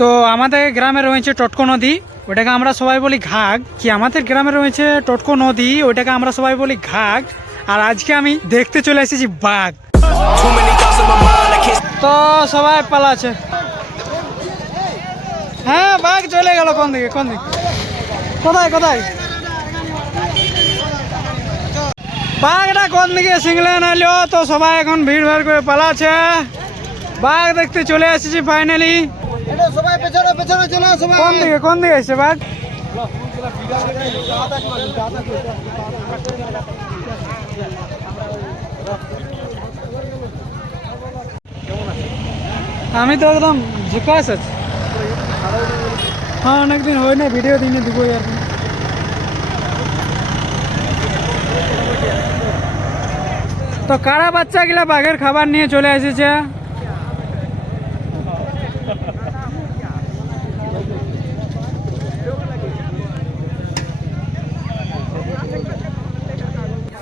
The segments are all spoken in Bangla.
তো আমাদের গ্রামে রয়েছে টটকো নদী, ওটাকে আমরা সবাই বলি ঘাগ। কি আমাদের গ্রামে রয়েছে টটকো নদী, ওটাকে আমরা সবাই বলি ঘাগ। আর আজকে আমি দেখতে চলে এসেছি বাঘ। তো সবাই পালাচ্ছে। হ্যাঁ, বাঘ চলে গেল। কোন দিকে কোন দিকে, কোথায় কোথায় বাঘটা কোন দিকে সিংলে নাইলো? তো সবাই এখন ভিড় ভাড় করে পালাচ্ছে। বাঘ দেখতে চলে এসেছি ফাইনালি। কোন দিকে কোন দিকে এসছে বাঘ? আমি তো একদম ঝিকাস আছি। হ্যাঁ, অনেকদিন হয় না ভিডিও দিনে দিব আর কি। তো কারা বাচ্চাগুলা বাঘের খাবার নিয়ে চলে এসেছে।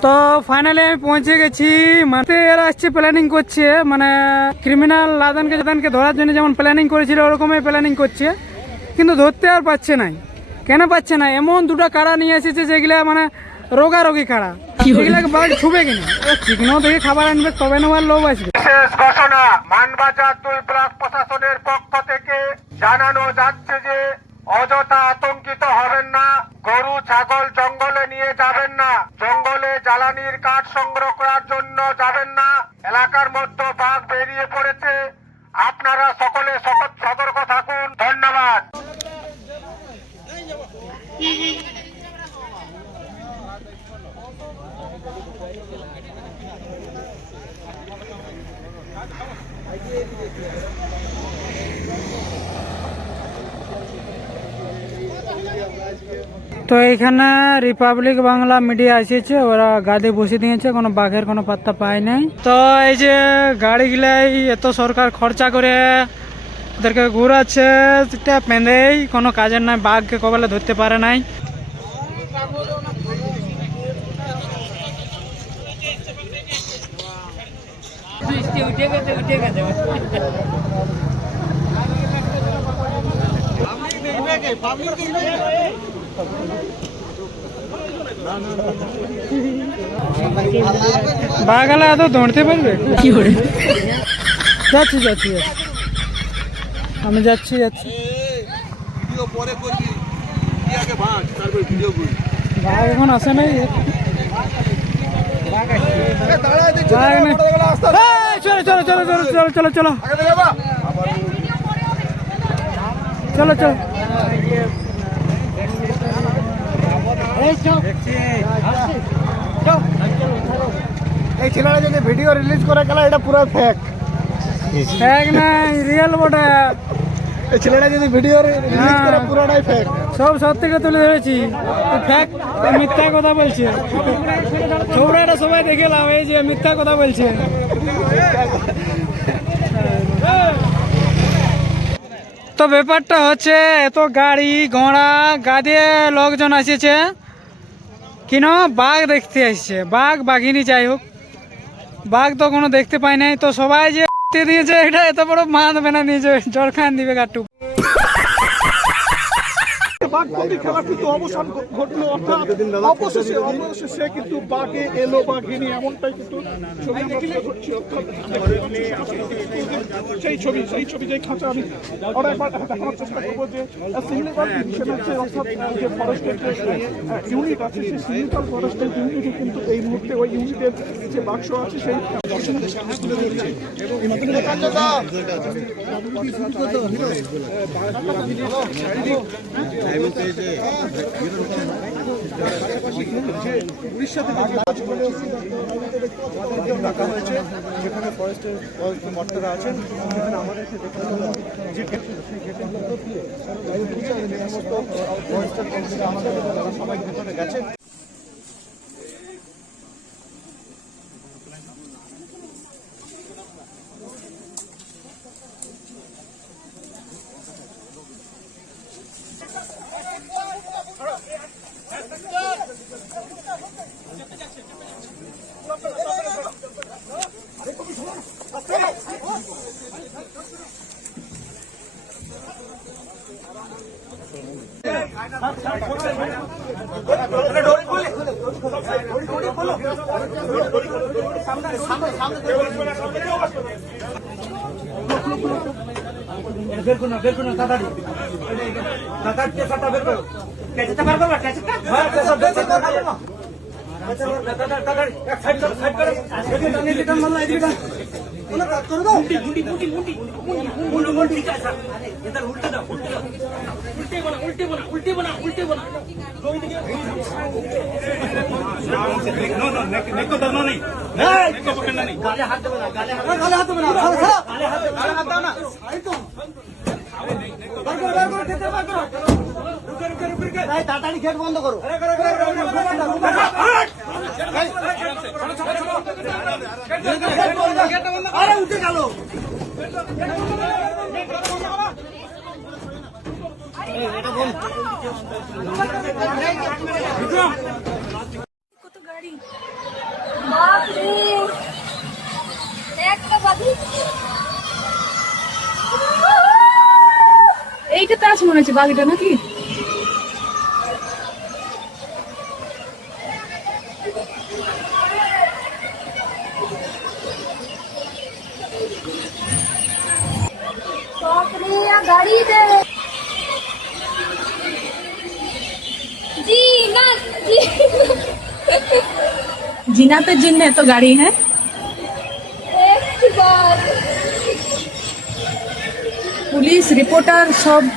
তো ফাইনালি আমি পৌঁছে গেছি। মানে এরা আসছে, প্ল্যানিং করছে, মানে ক্রিমিনাল লাদানকে ধরার জন্য যেমন প্ল্যানিং করেছিল ওরকমই প্ল্যানিং করছে, কিন্তু ধরতে আর পাচ্ছে নাই। কেন পাচ্ছে না? এমন দুটো কাড়া নিয়ে এসেছে যেগুলা মানে রোগারোগী কাড়া, এগুলাকে বাঘ ছুবে কিনা। চিকনো দেখে খাবার আনবে তবে না লোক আসবে। বিশেষ ঘোষণা, মানবাজার 2 ব্লক প্রশাসনের পক্ষ থেকে জানানো যাচ্ছে যে অযথা আতঙ্কিত হবেন না। গরু ছাগল জঙ্গলে নিয়ে যাবেন না, জঙ্গলে জ্বালানির কাঠ সংগ্রহ করার জন্য যাবেন না। এলাকার মধ্যে বাঘ বেরিয়ে পড়েছে, আপনারা সকলে সতর্ক থাকুন। ধন্যবাদ। তো এখানে রিপাবলিক বাংলা মিডিয়া এসেছে, ওরা গাড়ি বসে দিয়েছে, কোনো বাঘের কোনো পাত্তা পায় নাই। তো এই যে গাড়িগুলাই এত সরকার খরচা করে ওদেরকে ঘুরাচ্ছে, সেটা পেঁধেই কোনো কাজের নাই, বাঘকে কবেলে ধরতে পারে নাই। বাঘালা এত দৌড়তে পারবে? কি করে? যাচ্ছি যাচ্ছি আমি যাচ্ছি যাচ্ছি। বাঘ এখন আসে নাই। চলো চলো চলো চলো চলো চলো চলো চলো চলো। এই ছেলেটা যদি ভিডিও রিলিজ করে গেল, এটা পুরো ফেক। ফেক নাই, রিয়েল বটে। এই ছেলেটা যদি ভিডিও রিলিজ করে পুরোটাই ফেক। সব সত্যি করে তুলে ধরেছি, ফেক মিথ্যা কথা বলছে। ছোবড়াটা সবাই দেখলাম, এই যে মিথ্যা কথা বলছে। তো ব্যাপারটা হচ্ছে, এত গাড়ি ঘোড়া গাড়ি লোকজন আসেছে কিনো বাঘ দেখতে আসছে। বাঘ বাঘিনী যাই হোক, বাঘ তো কোনো দেখতে পাই নাই। তো সবাই যে দিয়েছে, এটা এত বড় মা দেবে না, নিজে জ্বর খান দিবে গাটু। বাঘপতি খেলা কিন্তু অবসান ঘটলো, অর্থাৎ অবশেষে সে কিন্তু বাঘে এলো, বাঘিনী এমনটাই কিন্তু সেই ছবি যে খাঁচা আমি দেখানোর চেষ্টা করবো, যে সিগনিফিক্যান্ট ডিভিশন আছে, অর্থাৎ যে ফরেস্টের যে ইউনিট আছে, সেই সিগনিফিক্যান্ট ফরেস্টের ইউনিটে কিন্তু এই মুহূর্তে ওই ইউনিটের যে বাক্স আছে সেই উড়িষ্যাতে ডাকা হয়েছে, যেখানে ফরেস্টের কর্তারা আছেন, সেখানে আমাদেরকে দেখতে যে সমস্ত ফরেস্টের কর্মীরা আমাদের সবাই ভেতরে গেছে। তাড়াতাড়ি গেট বন্ধ করো। আরে উঠে গেল। কত গাড়ি বাপরে একটা বাদি এইটা তো আছে মনে হচ্ছে বাগিটা নাকি बापरे या गाड़ी दे जी ना जी जीना पे जिन्ने तो गाड़ी है एक बार पुलिस रिपोर्टर सब